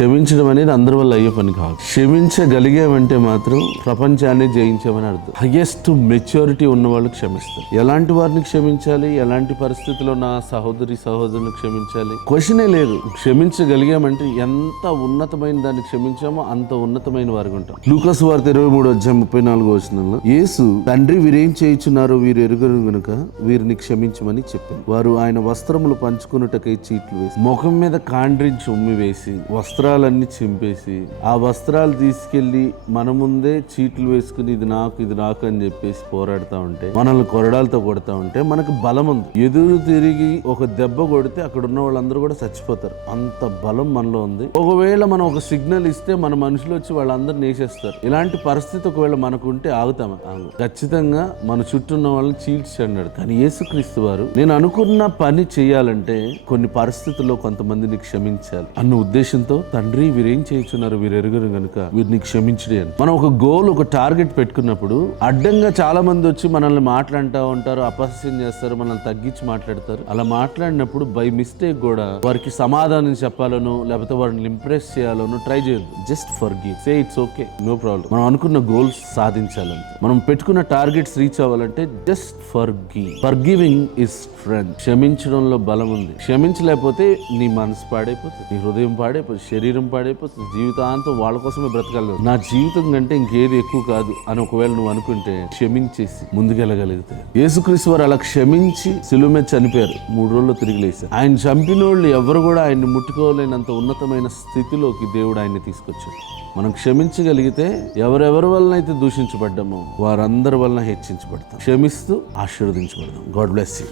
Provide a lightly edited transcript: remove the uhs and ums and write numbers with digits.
క్షమించడం అనేది అందరి వల్ల అయ్యే పని కాదు. క్షమించగలిగామంటే మాత్రం ప్రపంచాన్ని జయించామని అర్థం. హైయెస్ట్ మెచ్యూరిటీ ఉన్న వాళ్ళు క్షమిస్తారు. ఎలాంటి వారిని క్షమించాలి, ఎలాంటి పరిస్థితుల్లో నా సహోదరుని క్షమించాలి, క్వశ్చనే లేదు. క్షమించగలిగామంటే ఎంత ఉన్నతమైన దాన్ని క్షమించామో అంత ఉన్నతమైన వారికి ఉంటాం. లూకా సువార్త 23:34 యేసు, తండ్రి వీరేం చేయుచున్నారో వీరు ఎరుగరు గనుక వీరిని క్షమించమని చెప్పింది. వారు ఆయన వస్త్రములు పంచుకున్నటకై చీట్లు వేసి ముఖం మీద కాండ్రించి ఉమ్మి వేసి వస్త్రాలన్నీ చింపేసి ఆ వస్త్రాలు తీసుకెళ్లి మన ముందే చీట్లు వేసుకుని ఇది నాకు అని చెప్పేసి పోరాడుతూ ఉంటే, మనల్ని కొరడాలతో కొడతా ఉంటే మనకు బలం ఉంది. ఎదురు తిరిగి ఒక దెబ్బ కొడితే అక్కడ ఉన్న వాళ్ళందరూ కూడా చచ్చిపోతారు. అంత బలం మనలో ఉంది. ఒకవేళ మనం ఒక సిగ్నల్ ఇస్తే మన మనుషులు వచ్చి వాళ్ళందరూ నేసేస్తారు. ఇలాంటి పరిస్థితి ఒకవేళ మనకు ఉంటే ఆగుతామా? ఖచ్చితంగా మన చుట్టూ ఉన్న వాళ్ళని చీల్చి అన్నాడు. కానీ యేసుక్రీస్తు వారు, నేను అనుకున్న పని చేయాలంటే కొన్ని పరిస్థితుల్లో కొంతమందిని క్షమించాలి అన్న ఉద్దేశంతో, తండ్రి వీరేం చేయుచున్నారు వీరు ఎరుగరు గనుక వీరిని క్షమించడే అని. మనం ఒక గోల్, ఒక టార్గెట్ పెట్టుకున్నప్పుడు అడ్డంగా చాలా మంది వచ్చి మనల్ని మాట్లాడుతూ ఉంటారు, అపహాస్యం చేస్తారు, మనల్ని తగ్గించి మాట్లాడతారు. అలా మాట్లాడినప్పుడు బై మిస్టేక్ కూడా వారికి సమాధానం చెప్పాలను లేకపోతే వారిని ఇంప్రెస్ చేయాలను ట్రై చేయొద్దు. Just forgive, say it's okay, no problem. మనం అనుకున్న గోల్స్ సాధించాలంటే, మనం పెట్టుకున్న టార్గెట్స్ రీచ్ అవ్వాలంటే just forgive. Forgiving is strength. క్షమించడంలో బలం ఉంది. క్షమించలేకపోతే నీ మనసు పాడైపోతుంది, నీ హృదయం పాడైపోతుంది, శరీరం పాడైపోతుంది. జీవితాంతం వాళ్ళ కోసమే బ్రతకాలి. నా జీవితం కంటే ఇంకేది ఎక్కువ కాదు అని ఒకవేళ నువ్వు అనుకుంటే క్షమించేసి ముందుకెళ్ళగలిగితే, యేసుక్రీస్తు వారు అలా క్షమించి శిలువ మీద చనిపోయారు. 3 రోజుల్లో తిరిగి లేచారు. ఆయన చంపిన వాళ్ళు ఎవరు కూడా ఆయన్ని ముట్టుకోలేనంత ఉన్నతమైన స్థితిలోకి దేవుడు ఆయన్ని తీసుకొచ్చాడు. మనం క్షమించగలిగితే ఎవరెవరి వలన అయితే దూషించబడ్డామో వారందరి వలన హెచ్చించబడతాం. క్షమిస్తూ ఆశీర్వదించబడతాం. God bless you.